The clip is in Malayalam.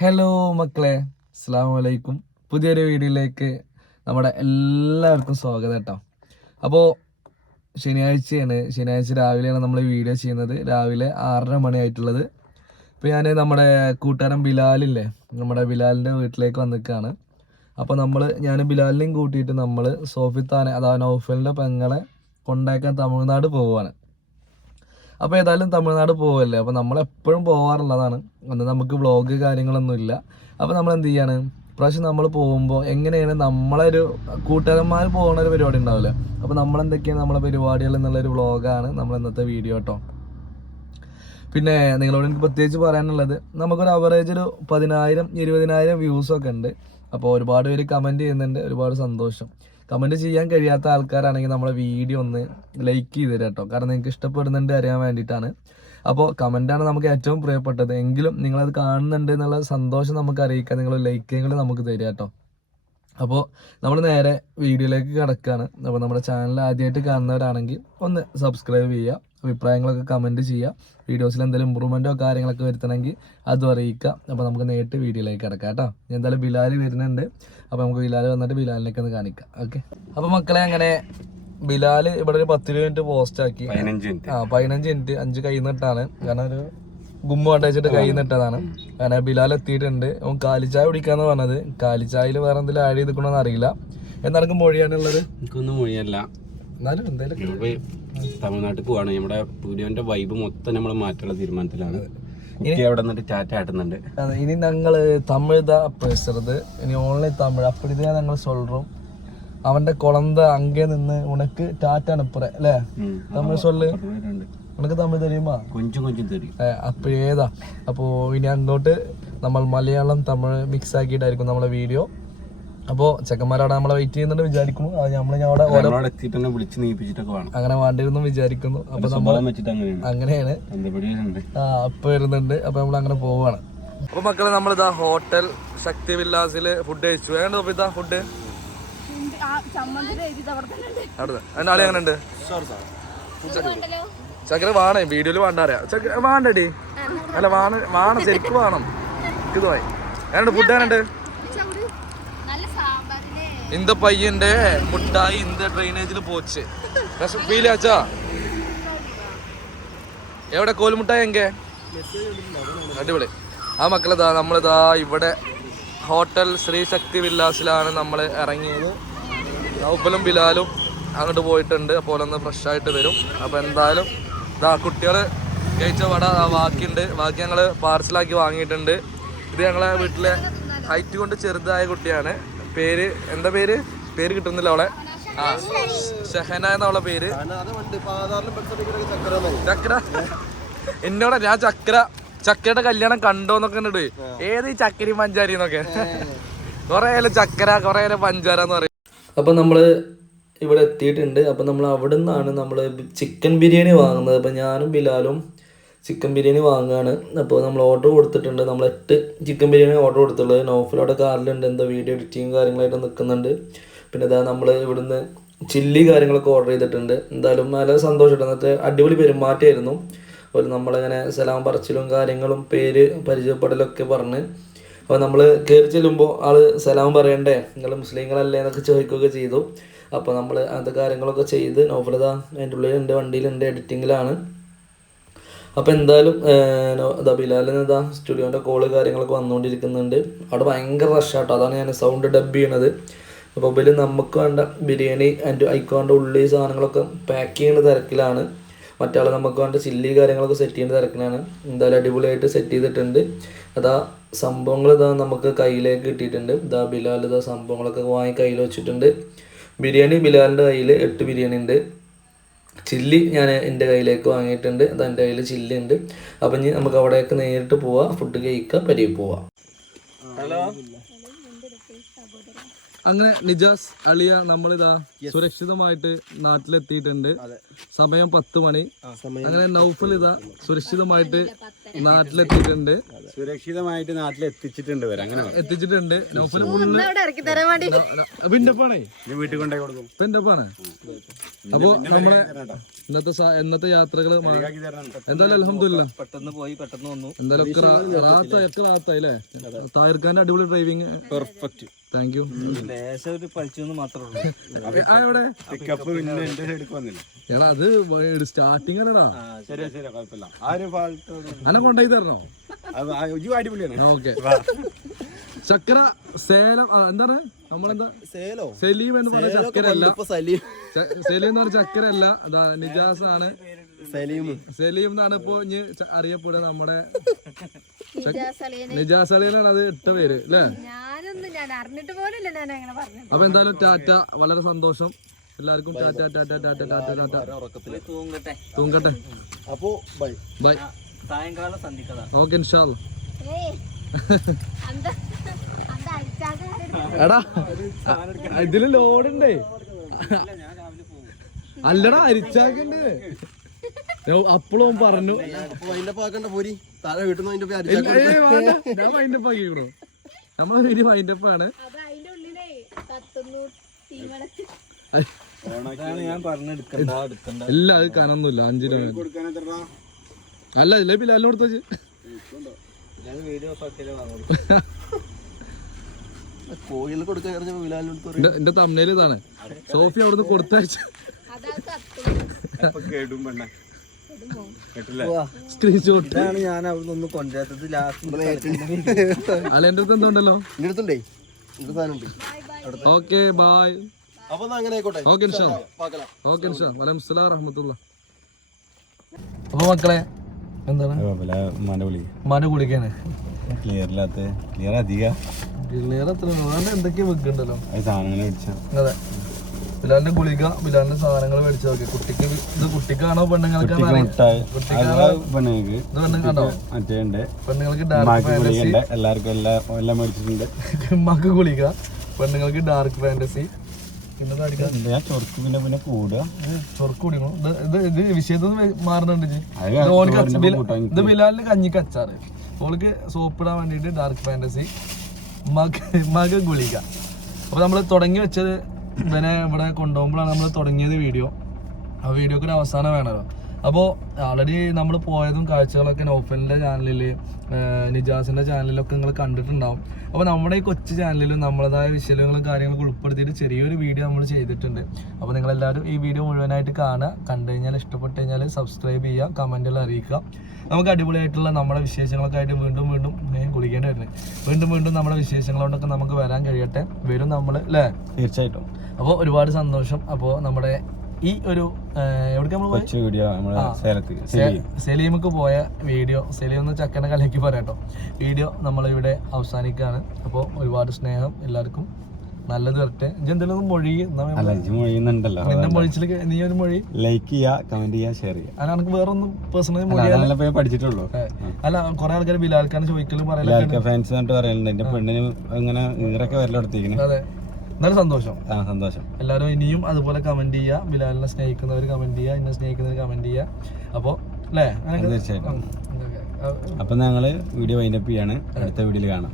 ഹലോ മക്കളെ. അസ്സാം വലൈക്കും പുതിയൊരു വീഡിയോയിലേക്ക് നമ്മുടെ എല്ലാവർക്കും സ്വാഗതം കേട്ടോ. അപ്പോൾ ശനിയാഴ്ചയാണ്. ശനിയാഴ്ച രാവിലെയാണ് നമ്മൾ വീഡിയോ ചെയ്യുന്നത്. രാവിലെ ആറര മണിയായിട്ടുള്ളത്. ഇപ്പോൾ ഞാൻ നമ്മുടെ കൂട്ടുകാരൻ ബിലാലില്ലേ? നമ്മുടെ ബിലാലിന്റെ വീട്ടിലേക്ക് വന്നിക്കാണ്. അപ്പോൾ നമ്മൾ ഞാൻ ബിലാലിനെയും കൂട്ടിയിട്ട് നമ്മൾ സോഫിത്താനെ അതായത് നൗഫലിന്റെ പെങ്ങളെ കൊണ്ടാക്കാൻ തമിഴ്നാട് പോവുകയാണ് അപ്പോൾ ഏതായാലും തമിഴ്നാട് പോവല്ലേ? അപ്പോൾ നമ്മൾ എപ്പോഴും പോവാറുള്ളതാണ്. അന്ന് നമുക്ക് വ്ളോഗ് കാര്യങ്ങളൊന്നും ഇല്ല. അപ്പോൾ നമ്മൾ എന്ത് ചെയ്യാണ്? പ്രാവശ്യം നമ്മൾ പോകുമ്പോൾ എങ്ങനെയാണ് നമ്മളൊരു കൂട്ടുകാരന്മാർ പോകുന്ന ഒരു പരിപാടി ഉണ്ടാവില്ല? അപ്പോൾ നമ്മൾ എന്തൊക്കെയാണ് നമ്മളെ പരിപാടികൾ എന്നുള്ളൊരു വ്ളോഗാണ് നമ്മൾ ഇന്നത്തെ വീഡിയോ കേട്ടോ പിന്നെ നിങ്ങളോട് എനിക്ക് പ്രത്യേകിച്ച് പറയാനുള്ളത് നമുക്കൊരു അവറേജ് ഒരു പതിനായിരം ഇരുപതിനായിരം വ്യൂസൊക്കെ ഉണ്ട്. അപ്പോൾ ഒരുപാട് പേര് കമന്റ് ചെയ്യുന്നുണ്ട് ഒരുപാട് സന്തോഷം. കമന്റ് ചെയ്യാൻ കഴിയാത്ത ആൾക്കാരാണെങ്കിൽ നമ്മളെ വീഡിയോ ഒന്ന് ലൈക്ക് ചെയ്ത് തരാം കേട്ടോ കാരണം നിങ്ങൾക്ക് ഇഷ്ടപ്പെടുന്നുണ്ട് അറിയാൻ വേണ്ടിയിട്ടാണ്. അപ്പോൾ കമന്റാണ് നമുക്ക് ഏറ്റവും പ്രിയപ്പെട്ടത്. എങ്കിലും നിങ്ങളത് കാണുന്നുണ്ട് എന്നുള്ള സന്തോഷം നമുക്ക് അറിയിക്കാൻ നിങ്ങൾ ലൈക്കെങ്കിലും നമുക്ക് തരിക കേട്ടോ അപ്പോൾ നമ്മൾ നേരെ വീഡിയോയിലേക്ക് കിടക്കുകയാണ് അപ്പോൾ നമ്മുടെ ചാനൽ ആദ്യമായിട്ട് കാണുന്നവരാണെങ്കിൽ ഒന്ന് സബ്സ്ക്രൈബ് ചെയ്യുക അഭിപ്രായങ്ങളൊക്കെ കമന്റ് ചെയ്യുക വീഡിയോസിൽ എന്തെങ്കിലും ഇമ്പ്രൂവ്മെന്റോ കാര്യങ്ങളൊക്കെ വരുത്തണമെങ്കിൽ അതും അറിയിക്കുക. അപ്പോൾ നമുക്ക് നേരിട്ട് വീഡിയോയിലേക്ക് കിടക്കാം കേട്ടോ. ഞാൻ എന്തായാലും ബിലാൽ വരുന്നുണ്ട്. അപ്പോൾ നമുക്ക് ബിലാൽ വന്നിട്ട് ബിലാലിനൊക്കെ ഒന്ന് കാണിക്കാം. ഓക്കെ അപ്പോൾ മക്കളെ അങ്ങനെ ബിലാൽ ഇവിടെ ഒരു പത്ത് രൂപ മിനിറ്റ് പോസ്റ്റ് ആക്കി. പതിനഞ്ച് മിനിറ്റ് ആ പതിനഞ്ച് മിനിറ്റ് അഞ്ച് കൈ നിട്ടാണ്. കാരണം ഒരു ഗുമ്മ അടച്ചിട്ട് കൈ നിട്ടതാണ് അങ്ങനെ ബിലാൽ എത്തിയിട്ടുണ്ട്. അവൻ കാലിച്ചായ കുടിക്കാന്ന് പറഞ്ഞത്. കാലിച്ചായയിൽ വേറെ എന്തെങ്കിലും ആഡ് ചെയ്തിക്കണമെന്ന് അറിയില്ല. എന്നാർക്കും മൊഴിയാണുള്ളത് എനിക്കൊന്നും മൊഴിയല്ല. എന്നാലും തമിഴ്നാട്ടിൽ പോവാണ്. നമ്മുടെ വീഡിയോന്റെ വൈബ് മൊത്തം നമ്മൾ മാറ്റാനുള്ള തീരുമാനത്തിലാണ്. ഇനി ഞങ്ങൾ തമിഴ് താ ഇനി ഓൺലൈൻ തമിഴ്. അപ്പടിതാ ഞങ്ങൾ സൊല്ലും. അവന്റെ കുളന്ത അങ്കേ നിന്ന് ഉണക്ക് ടാറ്റാണ് ഇപ്പറേ അല്ലേ? തമിഴ് സൊല്ല്. നിനക്ക് തമിഴ് തെരിയുമാ കൊഞ്ചും കൊഞ്ചും തെരിയും ഏതാ? അപ്പോൾ ഇനി അങ്ങോട്ട് നമ്മൾ മലയാളം തമിഴ് മിക്സ് ആക്കിയിട്ടായിരിക്കും നമ്മളെ വീഡിയോ അപ്പോൾ ചെക്കന്മാരവിടെ നമ്മളെ വെയിറ്റ് ചെയ്യുന്നുണ്ട് വിചാരിക്കുന്നു. നമ്മൾ ഞാൻ അവിടെ വിളിച്ച് നീപ്പിച്ചിട്ടൊക്കെ അങ്ങനെ വേണ്ടിയിരുന്നു വിചാരിക്കുന്നു. അപ്പോൾ നമ്മൾ അങ്ങനെയാണ്. ആ അപ്പൊ വരുന്നുണ്ട്. അപ്പോൾ നമ്മൾ അങ്ങനെ പോവാണ്. അപ്പോൾ മക്കളെ നമ്മളിതാ ഹോട്ടൽ ശക്തി വില്ലാസിൽ ഫുഡ് കഴിച്ചു. എങ്ങനെ അപ്പോൾ ഇതാ ഫുഡ് അവിടെ അതിനാളെ എങ്ങനെ ഉണ്ട് ചക്കര വാണേ വീഡിയോയിൽ വേണ്ട അറിയാം ചക്കര വേണ്ടടി. അല്ല വാണ വാണ ശരിക്കും വേണം. ഇത് പോയി ഞാനുണ്ട് ഫുഡ് ആനുണ്ട് ഇന്ത പയ്യന്റെ മുട്ടായി ഇന്ത ഡ്രെയിനേജിൽ പോച്ച്. ഫീലാച്ചാ എവിടെ കോൽമുട്ടായി എങ്കെ? അടിപൊളി. ആ മക്കളെതാ നമ്മളിതാ ഇവിടെ ഹോട്ടൽ ശ്രീശക്തി വില്ലാസിലാണ് നമ്മൾ ഇറങ്ങിയത്. നൗഫലും ബിലാലും അങ്ങോട്ട് പോയിട്ടുണ്ട് അപ്പോൾ ഒന്ന് ഫ്രഷ് ആയിട്ട് വരും. അപ്പോൾ എന്തായാലും ഇതാ കുട്ടികൾ കഴിച്ച വട ബാക്കിയുണ്ട്. ബാക്കി ഞങ്ങൾ പാർസലാക്കി വാങ്ങിയിട്ടുണ്ട്. ഇത് ഞങ്ങളെ വീട്ടിലെ ഹൈറ്റ് കൊണ്ട് ചെറുതായ കുട്ടിയാണ്. പേര് എന്താ പേര്? പേര് കിട്ടുന്നില്ല അവളെ. ആ ഷഹന എന്നവളെ പേര്. ചക്ര എന്നോട് ഞാൻ ചക്ര. ചക്കയുടെ കല്യാണം കണ്ടോന്നൊക്കെ ഉണ്ട്. ഏത് ഈ ചക്കരി പഞ്ചാരി എന്നൊക്കെ കൊറേ ചക്കര കൊറേ പഞ്ചാര എന്ന് പറയും. അപ്പൊ നമ്മൾ ഇവിടെ എത്തിയിട്ടുണ്ട്. അപ്പം നമ്മൾ അവിടെ നിന്നാണ് നമ്മൾ ചിക്കൻ ബിരിയാണി വാങ്ങുന്നത്. അപ്പം ഞാനും ബിലാലും ചിക്കൻ ബിരിയാണി വാങ്ങുകയാണ് അപ്പോൾ നമ്മൾ ഓർഡർ കൊടുത്തിട്ടുണ്ട്. നമ്മൾ എട്ട് ചിക്കൻ ബിരിയാണി ഓർഡർ കൊടുത്തിട്ടുള്ളത്. നോഫിൽ കാറിലുണ്ട്. എന്താ വീഡിയോ എഡിറ്റിങ് കാര്യങ്ങളായിട്ട് നിൽക്കുന്നുണ്ട് പിന്നെ ഇതാ നമ്മൾ ഇവിടുന്ന് ചില്ലി കാര്യങ്ങളൊക്കെ ഓർഡർ ചെയ്തിട്ടുണ്ട്. എന്തായാലും നല്ല സന്തോഷമുണ്ട് എന്നിട്ട് അടിപൊളി പെരുമാറ്റമായിരുന്നു. ഒരു നമ്മളിങ്ങനെ സലാം പറച്ചിലും കാര്യങ്ങളും പേര് പരിചയപ്പെടലൊക്കെ പറഞ്ഞ്. അപ്പോൾ നമ്മൾ കയറി ചെല്ലുമ്പോൾ ആൾ സലാം പറയണ്ടേ? നിങ്ങൾ മുസ്ലിങ്ങളല്ലേ എന്നൊക്കെ ചോദിക്കുകയൊക്കെ ചെയ്തു. അപ്പോൾ നമ്മൾ അങ്ങനത്തെ കാര്യങ്ങളൊക്കെ ചെയ്ത് നോവലത അതിന്റെ ഉള്ളിൽ എന്റെ വണ്ടിയിലുണ്ട് എഡിറ്റിങ്ങിലാണ് അപ്പോൾ എന്തായാലും ഇതാ ബിലാലിന് ഇതാ സ്റ്റുഡിയോന്റെ കോൾ കാര്യങ്ങളൊക്കെ വന്നുകൊണ്ടിരിക്കുന്നുണ്ട്. അവിടെ ഭയങ്കര റഷാട്ടോ അതാണ് ഞാൻ സൗണ്ട് ഡബ് ചെയ്യണത്. അപ്പോൾ ഇതിൽ നമുക്ക് വേണ്ട ബിരിയാണി ആൻഡ് ഐക്കോന്റെ ഉള്ളി സാധനങ്ങളൊക്കെ പാക്ക് ചെയ്യുന്ന തിരക്കിലാണ്. മറ്റാൾ നമുക്ക് വേണ്ട ചില്ലി കാര്യങ്ങളൊക്കെ സെറ്റ് ചെയ്യുന്ന തിരക്കിലാണ്. എന്തായാലും അടിപൊളിയായിട്ട് സെറ്റ് ചെയ്തിട്ടുണ്ട്. അതാ സംഭവങ്ങൾ ഇതാ നമുക്ക് കയ്യിലേക്ക് കിട്ടിയിട്ടുണ്ട്. ഇതാ ബിലാൽ ഇതാ സംഭവങ്ങളൊക്കെ വാങ്ങി കയ്യിൽ വെച്ചിട്ടുണ്ട്. ബിരിയാണി ബിലാലിന്റെ കയ്യിൽ എട്ട് ബിരിയാണി ഉണ്ട്. ചില്ലി ഞാൻ എന്റെ കയ്യിലേക്ക് വാങ്ങിയിട്ടുണ്ട്. അത് എന്റെ കയ്യിൽ ചില്ലി ഉണ്ട്. അപ്പം ഇനി നമുക്ക് അവിടേക്ക് നേരിട്ട് പോവാം. ഫുഡ് കഴിക്കുക പരിയിൽ പോവാം. ഹലോ? അങ്ങനെ നിജാസ് അളിയ നമ്മളിതാ സുരക്ഷിതമായിട്ട് നാട്ടിലെത്തിയിട്ടുണ്ട് സമയം പത്ത് മണി അങ്ങനെ നൗഫൽ ഇതാ സുരക്ഷിതമായിട്ട് നാട്ടിലെത്തിയിട്ടുണ്ട് സുരക്ഷിതമായിട്ട് നാട്ടിൽ എത്തിച്ചിട്ടുണ്ട് വരെ അങ്ങനെ എത്തിച്ചിട്ടുണ്ട് നൗഫൽ പിന്നപ്പാണേ വീട്ടിൽ കൊണ്ടേ കൊടുക്കും നമ്മളെ ഇന്നത്തെ ഇന്നത്തെ യാത്രകൾ. എന്തായാലും അലഹമില്ല പെട്ടെന്ന് പോയി പെട്ടെന്ന് വന്നു എന്തായാലും റാത്തായി അല്ലേ താഹിർഖാന്റെ അടിപൊളി ഡ്രൈവിംഗ് പെർഫെക്റ്റ് താങ്ക് യു എടാ അത് സ്റ്റാർട്ടിങ് അല്ലടാ. അങ്ങനെ കൊണ്ടുപോയി തരണോ? ഓക്കെ. ചക്കര സേലം എന്താണ്? നമ്മളെന്താ? സേലോ? സലീം എന്ന് പറഞ്ഞ ചക്കര അല്ല സലീം. എന്ന് പറഞ്ഞ ചക്കര അല്ല നിജാസ് ആണ് സലീം. സലീം എന്നാണ് ഇപ്പൊ ഇനി അറിയപ്പെടുക നമ്മുടെ നിജാസ് അത് ഇട്ട പേര് അല്ലേ? ഞാനൊന്നും ഞാൻ അറിഞ്ഞിട്ട് ഞാൻ അങ്ങനെ പറഞ്ഞു അപ്പൊ എന്തായാലും ടാറ്റ വളരെ സന്തോഷം. എല്ലാവർക്കും ടാറ്റ ടാറ്റ ടാറ്റ ടാറ്റ ടാറ്റ തൂങ്ങട്ടെ. തൂങ്കട്ടെ അപ്പോ ബൈ. ബൈ. സായങ്കാലം സന്ധിക്കഥ. ഓക്കെ ഇൻഷാല്ല എടാ ഇതിൽ ലോഡ് ഉണ്ടേ അല്ലടാ അരിച്ചാക്കണ്ട്. അപ്പോഴും പറഞ്ഞു. പോരി താഴെ വീട്ടിൽ. ഞാൻ വൈൻഡപ്പ് ആക്കിക്കണോ നമ്മളെ വീഡിയോ വൈൻഡപ്പ് ആണ്. ഇല്ല അത് കനൊന്നുമില്ല. അഞ്ചിന് രൂപ അല്ല ഇല്ല പിന്നെ എല്ലാം കൊടുത്തു കോഴികൾ കൊടുക്കാൻ എന്റെ തമ്മനയിൽ ഇതാണ്. സോഫി അവിടുന്ന് കൊടുത്തയച്ചു. കേടും പെണ്ണ. സ്ക്രീൻഷോട്ട് ആണ് ഞാൻ അവിടെ കൊണ്ടുവരാത്തത് ലാസ്റ്റ് അല്ല എന്റെ അടുത്ത് എന്തുണ്ടല്ലോ എന്റെ അടുത്തുണ്ടേ? എന്റെ സാധനം ഉണ്ട്. ഓക്കെ ബായ് അപ്പൊ അങ്ങനെ ആയിക്കോട്ടെ. ഓക്കെ ഇൻഷാ ഓക്കെ ഇൻഷാ വലം സലാം റഹ്മത്തുള്ള അപ്പൊ മക്കളെ എന്താണ്? മന കുളിക്കാണ് ക്ലിയർ ഇല്ലാത്ത ക്ലിയർ അധിക. പിള്ളേർ അത്ര എന്തൊക്കെയോ വെക്കുന്നുണ്ടല്ലോ അതെ. ബിലാലിന്റെ ഗുളിക ബിലാലിന്റെ സാധനങ്ങൾ മേടിച്ചു നോക്കി. കുട്ടിക്ക് ഇത് കുട്ടിക്കാണോ പെണ്ണുങ്ങൾക്ക് എല്ലാവർക്കും എല്ലാം എല്ലാം മേടിച്ചിട്ടുണ്ട്. ഉമ്മാക്ക് ഗുളിക പെണ്ണുങ്ങൾക്ക് ഡാർക്ക് ഫാന്റസി പിന്നെ കൂടുക ചൊറുക്ക് കുടിക്കണം. ഇത് ഇത് ഇത് വിഷയത്തിൽ മാറുന്നുണ്ട് ബിലാലിന് കഞ്ഞിക്ക് അച്ചാറ്. ഓൾക്ക് സോപ്പ് ഇടാൻ വേണ്ടിയിട്ട് ഡാർക്ക് ഫാന്റസി മക ഗുളിക. അപ്പൊ നമ്മൾ തുടങ്ങി വെച്ചത് ഇവനെ ഇവിടെ കൊണ്ടുപോകുമ്പോഴാണ് നമ്മൾ തുടങ്ങിയത് വീഡിയോ ആ വീഡിയോക്ക് ഒരു അവസാനം വേണമല്ലോ അപ്പോൾ ആൾറെഡി നമ്മൾ പോയതും കാഴ്ചകളൊക്കെ നൗഫലിന്റെ ചാനലിൽ നിജാസിന്റെ ചാനലിലൊക്കെ നിങ്ങൾ കണ്ടിട്ടുണ്ടാവും. അപ്പോൾ നമ്മുടെ ഈ കൊച്ചു ചാനലിലും നമ്മളതായ വിശലങ്ങളും കാര്യങ്ങളൊക്കെ ഉൾപ്പെടുത്തിയിട്ട് ചെറിയൊരു വീഡിയോ നമ്മൾ ചെയ്തിട്ടുണ്ട്. അപ്പോൾ നിങ്ങളെല്ലാവരും ഈ വീഡിയോ മുഴുവനായിട്ട് കാണുക. കണ്ടു കഴിഞ്ഞാൽ ഇഷ്ടപ്പെട്ടു കഴിഞ്ഞാൽ സബ്സ്ക്രൈബ് ചെയ്യുക കമന്റുകൾ അറിയിക്കുക. നമുക്ക് അടിപൊളിയായിട്ടുള്ള നമ്മുടെ വിശേഷങ്ങളൊക്കെ ആയിട്ട് വീണ്ടും വീണ്ടും ഞാൻ കുളിക്കേണ്ടി വരുന്നത്. വീണ്ടും വീണ്ടും നമ്മുടെ വിശേഷങ്ങളോടൊക്കെ നമുക്ക് വരാൻ കഴിയട്ടെ. വരും നമ്മൾ അല്ലേ തീർച്ചയായിട്ടും. അപ്പോൾ ഒരുപാട് സന്തോഷം. അപ്പോൾ നമ്മുടെ ഈ ഒരു എവിടെ നമ്മൾ പോയി? വീഡിയോ പോയ സലീം എന്ന ചക്കനെ കലക്കി പറയാട്ടോ. വീഡിയോ നമ്മളിവിടെ അവസാനിക്കുകയാണ് അപ്പോൾ ഒരുപാട് സ്നേഹം എല്ലാവർക്കും. നല്ലത് വരട്ടെ. ഇജ് എന്തെങ്കിലും മൊഴി മൊഴിയുന്നുണ്ടല്ലോ. നിന്റെ മൊഴിച്ചിൽ നീ ഒരു മൊഴി. ലൈക്ക് ചെയ്യുക കമന്റ് ചെയ്യുക ഷെയർ ചെയ്യുക അല്ല എനിക്ക് പേഴ്സണലി അതല്ല ഇപ്പൊ ഞാൻ പഠിച്ചിട്ടുള്ളൂ. അല്ല കുറെ ആൾക്കാർ ബിലാൽക്കാൻ ചോദിക്കലും ലാൽക്ക ഫാൻസ് എന്റെ പെണ്ണിന് ഇങ്ങനെ ഈറൊക്കെ വരലെടുത്തിരിക്കണേ അതെ. എന്നാലും സന്തോഷം. ആ സന്തോഷം. എല്ലാവരും ഇനിയും അതുപോലെ കമന്റ് ചെയ്യുക ബിലാലിനെ സ്നേഹിക്കുന്നവർ കമന്റ് ചെയ്യുക എന്നെ സ്നേഹിക്കുന്നവർ കമന്റ് ചെയ്യുക അപ്പോൾ അല്ലേ തീർച്ചയായിട്ടും. അപ്പൊ ഞങ്ങൾ വീഡിയോ വൈൻഡപ്പ് ചെയ്യാണ്. അടുത്ത വീഡിയോയിൽ കാണാം.